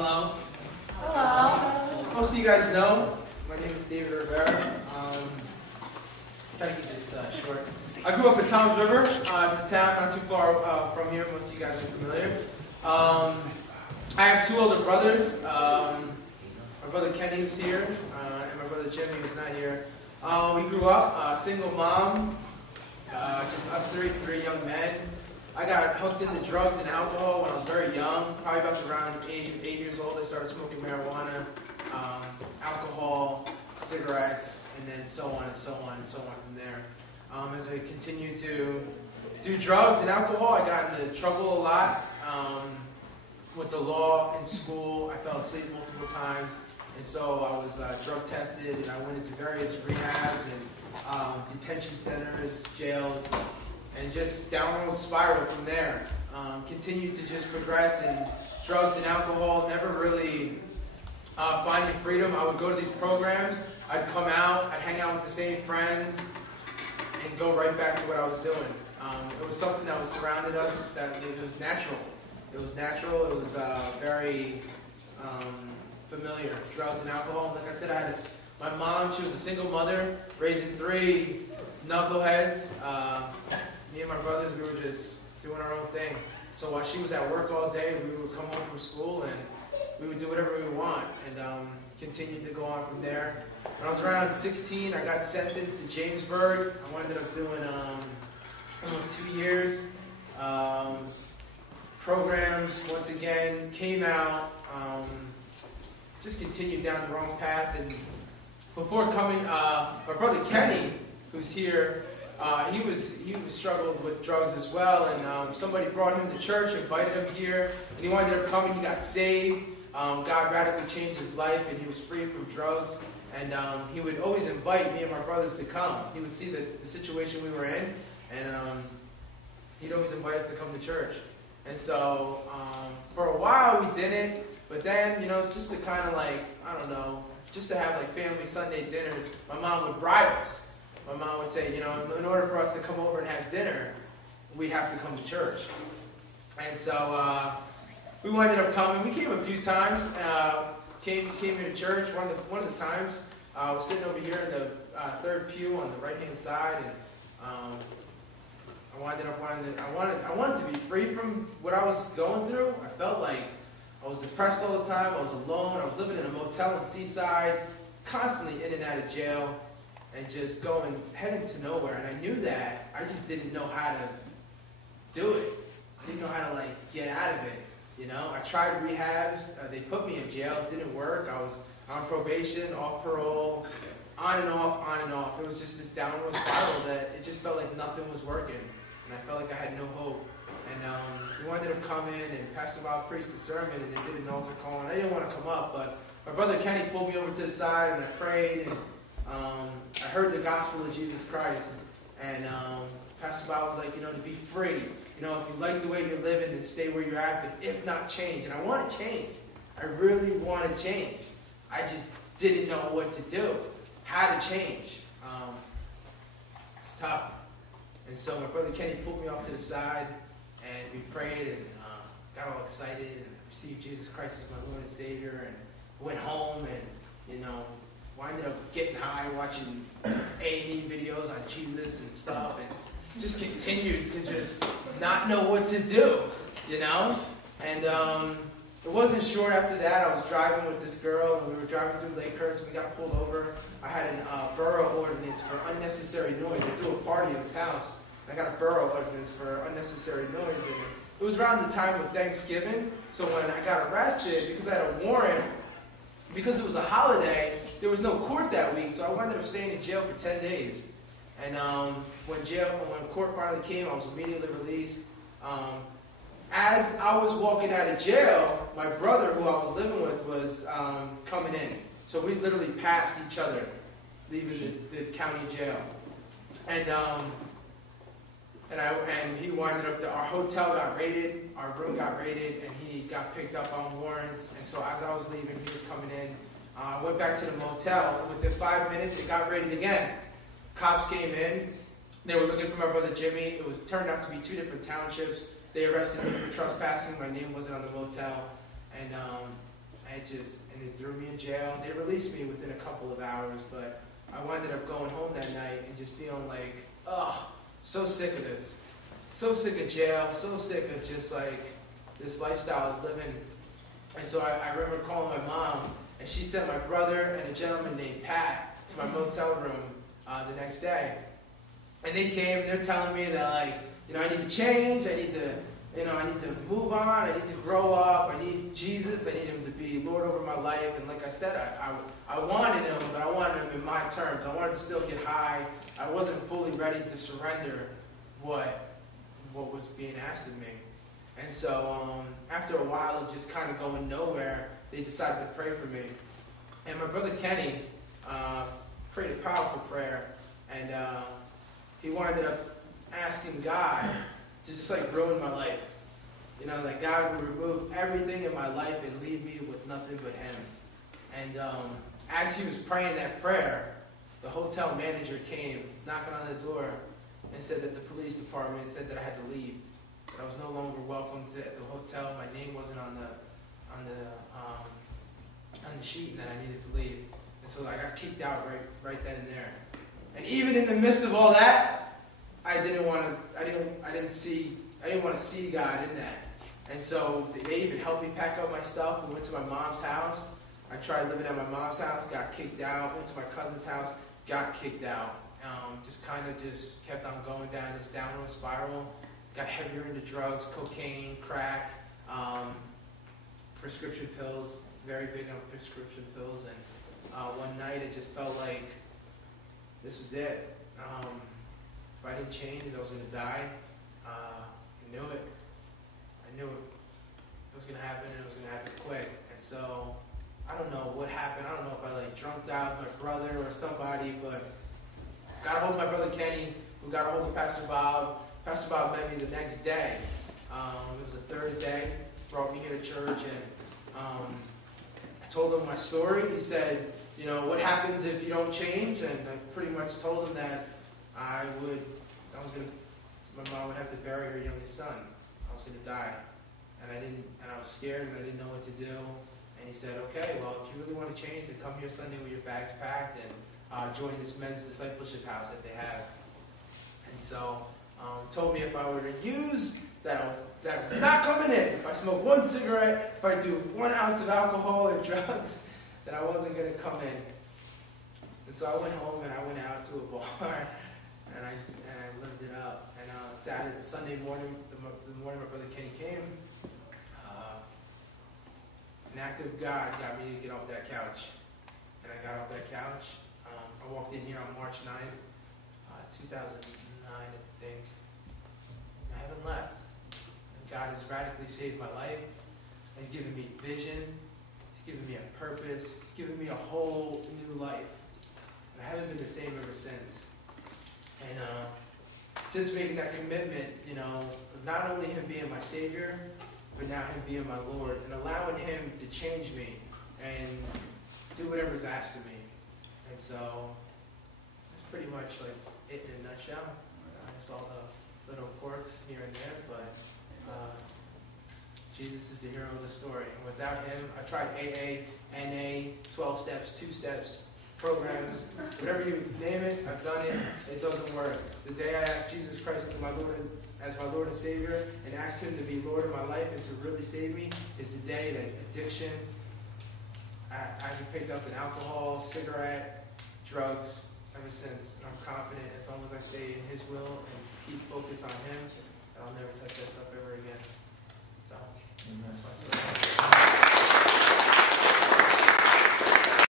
Hello. Hello. Most of you guys know, my name is Rivera. Try to keep this short. I grew up in Toms River. It's a town not too far from here. Most of you guys are familiar. I have two older brothers. My brother Kenny, who's here, and my brother Jimmy, who's not here. We grew up single mom, just us three young men. I got hooked into drugs and alcohol when I was very young, probably about around the age of 8 years old. I started smoking marijuana, alcohol, cigarettes, and then so on and so on and so on from there. As I continued to do drugs and alcohol, I got into trouble a lot with the law in school. I fell asleep multiple times, and so I was drug tested, and I went into various rehabs and detention centers, jails, and just downward spiral from there. Continued to just progress in drugs and alcohol, never really finding freedom. I would go to these programs, I'd come out, I'd hang out with the same friends, and go right back to what I was doing. It was something that was surrounded us, that it was natural. It was natural, it was very familiar, drugs and alcohol. Like I said, I had my mom, she was a single mother, raising three knuckleheads. Me and my brothers, we were just doing our own thing. So while she was at work all day, we would come home from school and we would do whatever we want, and continued to go on from there. When I was around 16, I got sentenced to Jamesburg. I wound up doing almost 2 years. Programs, once again, came out, just continued down the wrong path. And before coming, my brother Kenny, who's here, he was struggled with drugs as well, and somebody brought him to church, invited him here, and he wound up coming. He got saved. God radically changed his life, and he was free from drugs. And he would always invite me and my brothers to come. He would see the situation we were in, and he'd always invite us to come to church. And so for a while we didn't, but then, just to kind of like, I don't know, just to have like family Sunday dinners, my mom would bribe us. My mom would say, in order for us to come over and have dinner, we'd have to come to church. And so we ended up coming. We came a few times. Came here to church. One of the times I was sitting over here in the third pew on the right-hand side, and I wanted to be free from what I was going through. I felt like I was depressed all the time. I was alone. I was living in a motel in Seaside, constantly in and out of jail, and just heading to nowhere. And I knew that. I just didn't know how to do it. I didn't know how to get out of it. I tried rehabs. They put me in jail. It didn't work. I was on probation, off parole, on and off, on and off. It was just this downward spiral that it just felt like nothing was working. And I felt like I had no hope. And we ended up coming, and Pastor Bob preached the sermon, and they did an altar call. And I didn't want to come up, but my brother Kenny pulled me over to the side, and I prayed, and I heard the gospel of Jesus Christ. And Pastor Bob was like, to be free. If you like the way you're living, then stay where you're at, but if not, change. And I want to change. I really want to change. I just didn't know what to do, how to change. It's tough. And so my brother Kenny pulled me off to the side, and we prayed, and got all excited, and received Jesus Christ as my Lord and Savior, and went home, and, I ended up getting high, watching A&E videos on Jesus and stuff, and just continued to just not know what to do, And it wasn't short after that. I was driving with this girl, and we were driving through Lakehurst, and we got pulled over. I had a borough ordinance for unnecessary noise. They threw a party in this house, and I got a borough ordinance for unnecessary noise. And it was around the time of Thanksgiving, so when I got arrested, because I had a warrant, because it was a holiday, there was no court that week, so I wound up staying in jail for 10 days. And when court finally came, I was immediately released. As I was walking out of jail, my brother, who I was living with, was coming in. So we literally passed each other, leaving the county jail. And he winded up. Our hotel got raided, our room got raided, and he got picked up on warrants. And so as I was leaving, he was coming in. I went back to the motel, and within 5 minutes, it got raided again. Cops came in. They were looking for my brother Jimmy. It turned out to be 2 different townships. They arrested me for trespassing. My name wasn't on the motel. And and they threw me in jail. They released me within a couple of hours, but I ended up going home that night and just feeling like, oh, so sick of this. So sick of jail, so sick of just like this lifestyle I was living. And so I remember calling my mom, and she sent my brother and a gentleman named Pat to my motel room the next day. And they came, and they're telling me that, like, I need to change, I need to move on, I need to grow up, I need Jesus, I need him to be Lord over my life. And like I said, I wanted him, but I wanted him in my terms. I wanted to still get high. I wasn't fully ready to surrender what was being asked of me. And so after a while of just kind of going nowhere, they decided to pray for me. And my brother Kenny prayed a powerful prayer, and he ended up asking God to just like ruin my life. That God would remove everything in my life and leave me with nothing but him. And as he was praying that prayer, the hotel manager came knocking on the door and said that the police department said that I had to leave, that I was no longer welcome at the hotel. My name wasn't on the sheet, and that I needed to leave. And so I got kicked out right then and there. And even in the midst of all that, I didn't want to see God in that. And so they even helped me pack up my stuff. We went to my mom's house. I tried living at my mom's house, got kicked out. Went to my cousin's house, got kicked out. Just kept on going down this downward spiral. Got heavier into drugs, cocaine, crack, prescription pills. Very big on prescription pills. And one night it just felt like this was it. If I didn't change, I was going to die. I knew it. It was going to happen, and it was going to happen quick. And so I don't know what happened. I don't know if I drunked out my brother or somebody, but got a hold of my brother Kenny, who got a hold of Pastor Bob. Pastor Bob met me the next day. It was a Thursday. Brought me here to church, and I told him my story. He said, what happens if you don't change? And I pretty much told him that my mom would have to bury her youngest son. I was going to die. And I was scared, and I didn't know what to do. And he said, okay, well, if you really want to change, then come here Sunday with your bags packed and join this men's discipleship house that they have. And so told me if I were to use that I was not coming in. If I smoke one cigarette, if I do 1 ounce of alcohol or drugs, then I wasn't going to come in. And so I went home, and I went out to a bar, and I lived it up. And Sunday morning, the morning my brother Kenny came, an act of God got me to get off that couch. And I got off that couch. I walked in here on March 9th, 2009, I think. And I haven't left. And God has radically saved my life. He's given me vision. He's given me a purpose. He's given me a whole new life. And I haven't been the same ever since. And since making that commitment, of not only him being my Savior, but now him being my Lord, and allowing him to change me and do whatever's asked of me. And so that's pretty much like it in a nutshell. Just all the little quirks here and there, but Jesus is the hero of the story. And without him, I've tried AA, NA, 12 steps, 2 steps, programs, whatever you name it, I've done it. It doesn't work. The day I asked Jesus Christ as my Lord and Savior, and asked him to be Lord of my life and to really save me, is the day that addiction, I picked up an alcohol, cigarette, drugs ever since. And I'm confident as long as I stay in his will and keep focused on him, that I'll never touch that stuff ever again. So, that's my story.